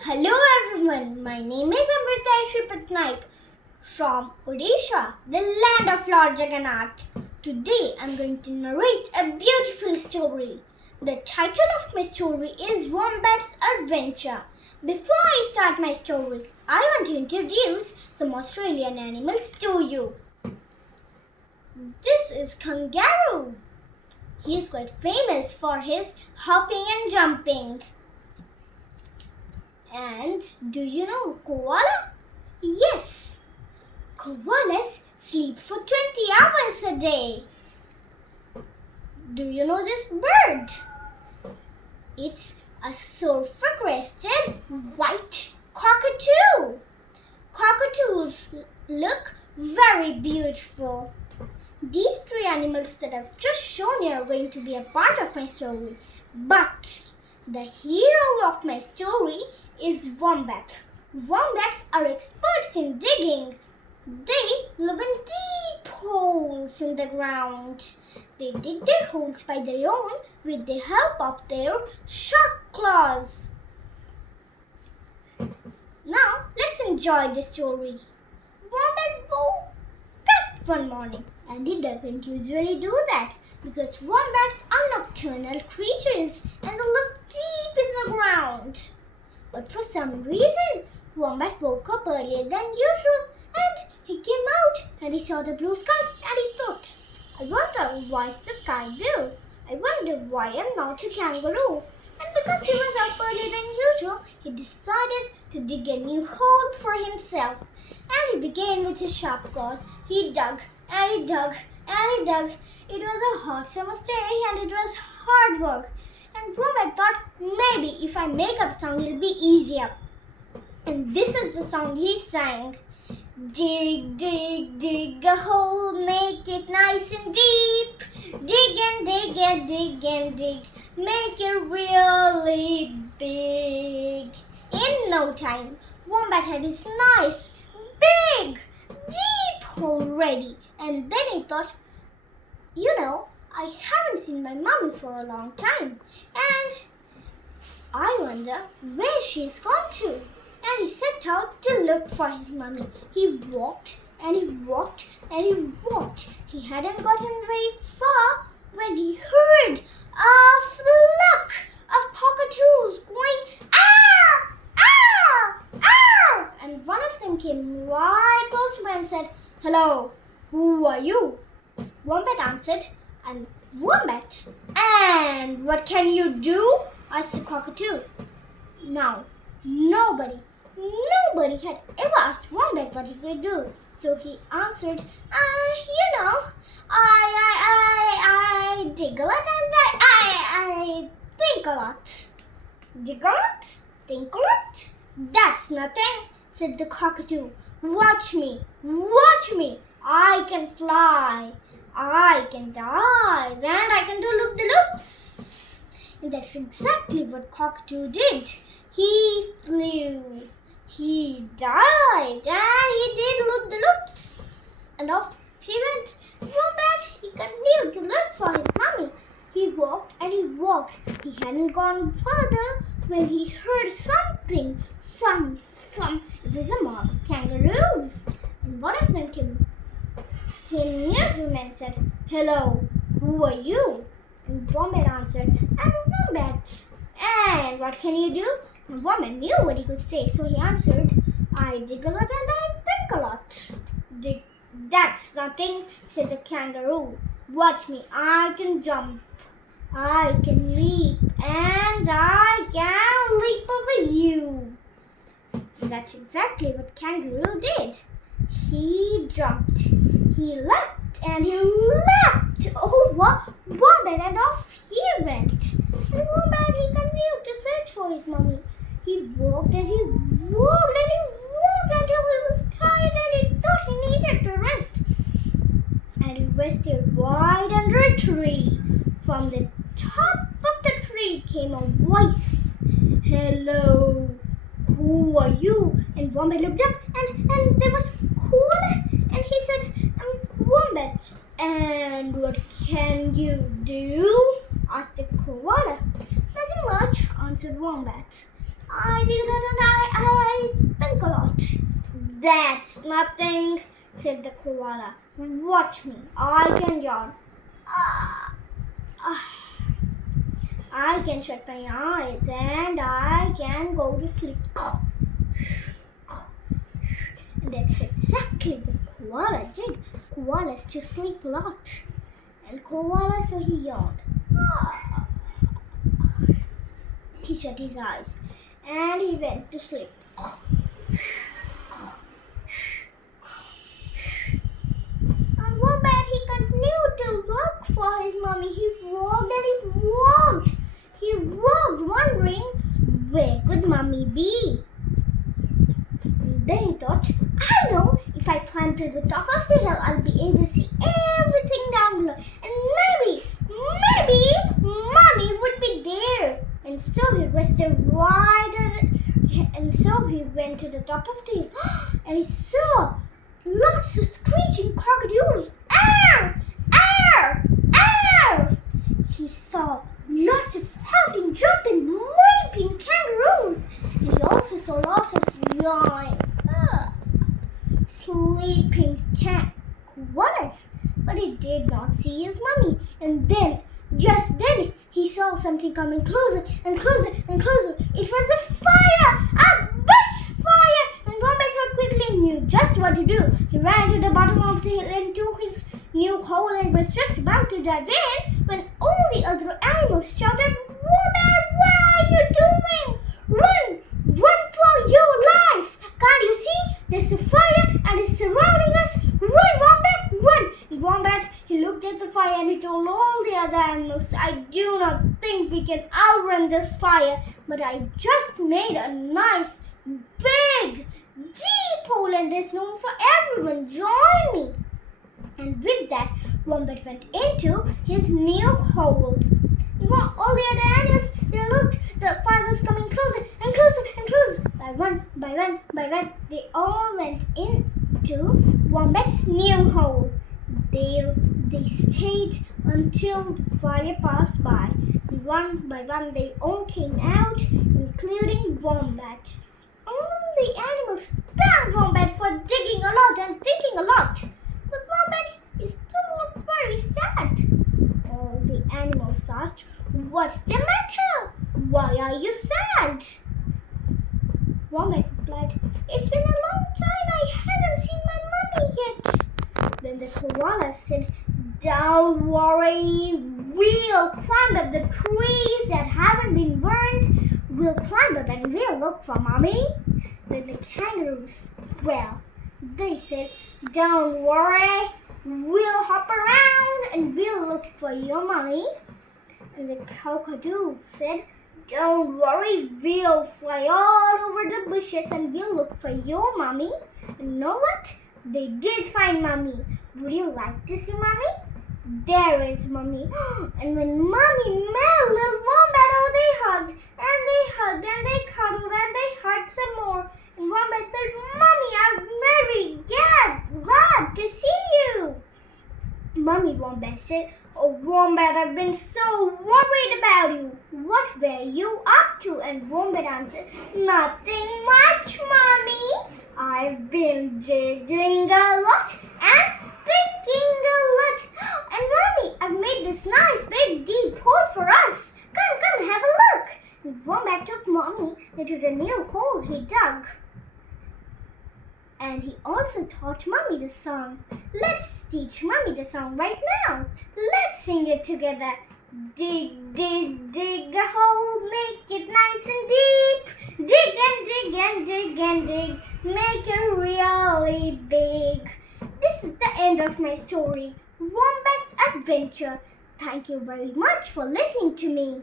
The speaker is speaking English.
Hello everyone, my name is Amrita Patnaik from Odisha, the land of Lord Jagannath. Today I am going to narrate a beautiful story. The title of my story is Wombat's Adventure. Before I start my story, I want to introduce some Australian animals to you. This is kangaroo. He is quite famous for his hopping and jumping. And do you know koala? Yes, koalas sleep for 20 hours a day. Do you know this bird? It's a silver-crested white cockatoo. Cockatoos look very beautiful. These three animals that I've just shown you are going to be a part of my story. But the hero of my story is wombat. Wombats are experts in digging. They live in deep holes in the ground. They dig their holes by their own with the help of their sharp claws. Now let's enjoy the story. Wombat woke up one morning, and he doesn't usually do that because wombats are nocturnal creatures and they live deep in the ground. But for some reason, Wombat woke up earlier than usual and he came out and he saw the blue sky and he thought, I wonder why is the sky blue? I wonder why I'm not a kangaroo. And because he was up earlier than usual, he decided to dig a new hole for himself. And he began with his sharp claws. He dug and he dug and he dug. It was a hot summer's day and it was hard work. And Wombat thought maybe if I make up a song it'll be easier. And this is the song he sang. Dig, dig, dig a hole, make it nice and deep. Dig and dig and dig and dig, make it really big. In no time, Wombat had his nice, big, deep hole ready. And then he thought, I haven't seen my mommy for a long time and I wonder where she's gone to. And he set out to look for his mummy. He walked and he walked and he walked. He hadn't gotten very far when he heard a flock of cockatoos going "Arr! Arr! Arr!" And one of them came right close to him and said, "Hello, who are you?" Wombat answered, "I'm Wombat." "And what can you do?" asked the cockatoo. Now, nobody had ever asked Wombat what he could do. So he answered, I dig a lot and I think a lot. Dig a lot? Think a lot? That's nothing, said the cockatoo. Watch me. I can fly. I can dive and I can do loop-the-loops. And that's exactly what cockatoo did. He flew, he dived, and he did loop-the-loops. And off he went. Wombat, he continued to look for his mommy. He walked and he walked. He hadn't gone further when he heard something. It was a mob of kangaroos. And one of them came near him and said, "Hello, who are you?" And Wombat answered, "I'm Wombat." "And what can you do?" And Wombat knew what he could say, so he answered, "I dig a lot and I think a lot." "That's nothing," said the kangaroo. "Watch me, I can jump, I can leap, and I can leap over you." And that's exactly what kangaroo did. He jumped, he leapt, and he leapt over Wombat, and off he went. And Wombat, he continued to search for his mummy. He walked and he walked and he walked until he was tired and he thought he needed to rest. And he rested right under a tree. From the top of the tree came a voice. "Hello, who are you?" And Wombat looked up and there was Koala and he said, "I'm Wombat." "And what can you do?" asked the koala. "Nothing much," answered Wombat. "I dig a lot and That's nothing, said the koala. Watch me, I can yawn. I can shut my eyes and I can go to sleep. And that's exactly what koala did. Koalas to sleep a lot. And koala, so he yawned. He shut his eyes and he went to sleep. And Wombat, he continued to look for his mommy. He walked and he walked. He walked, wondering where could mommy be. And then he thought, I know, if I climb to the top of the hill, I'll be able to see everything down below. And maybe mommy would be there. And so he rested and so he went to the top of the hill and he saw lots of screeching crocodiles. Arr! Arr! Arr! He saw lots of hopping, jumping, leaping kangaroos. And he also saw lots of yawning, sleeping koalas. But he did not see his mummy. And then, just then, he saw something coming closer and closer and closer. It was a fire! A bush fire! And Wombat thought quickly and knew just what to do. He ran to the bottom of the hill and to his new hole and was just about to dive in when all the other animals shouted, Wombat, what are you doing? Run! Run for your life! Can't you see? There's a fire and it's surrounding us. Run, Wombat, run! And Wombat, he looked at the fire and he told all the other animals, I do not think we can outrun this fire, but I just made a nice, big, deep hole and there's room for everyone. Join me. And with that, Wombat went into his new hole. All the other animals, they looked, the fire was coming closer and closer and closer. By one, they all went into Wombat's new hole. They stayed until the fire passed by. One by one, they all came out, including Wombat. All the animals thanked Wombat for digging a lot and thinking a lot. But Wombat, he still looked very sad. All the animals asked, What's the matter? Why are you sad? Wombat replied, It's been a long time. I haven't seen my mummy yet. Then the koala said, Don't worry. We'll climb up the trees that haven't been burned. We'll climb up and we'll look for mommy. Then the kangaroos, well, they said, Don't worry. We'll hop around and we'll look for your mommy. And the cockatoos said, Don't worry, we'll fly all over the bushes and we'll look for your mommy. And you know what? They did find mommy. Would you like to see mommy? There is mommy. And when mommy met little Wombat, oh, they hugged and they hugged and they cuddled and they hugged some more. And Wombat said, Mommy, I'm very glad to see you. Mommy Wombat said, Oh, Wombat, I've been so worried about you. What were you up to? And Wombat answered, Nothing much, Mommy. I've been digging a lot and picking a lot. And Mommy, I've made this nice big deep hole for us. Come, have a look. And Wombat took Mommy into the new hole he dug. And he also taught Mommy the song. Let's teach Mommy the song right now. Let's sing it together. Dig, dig, dig a hole, make it nice and deep. Dig and dig and dig and dig, make it really big. This is the end of my story, Wombat's Adventure. Thank you very much for listening to me.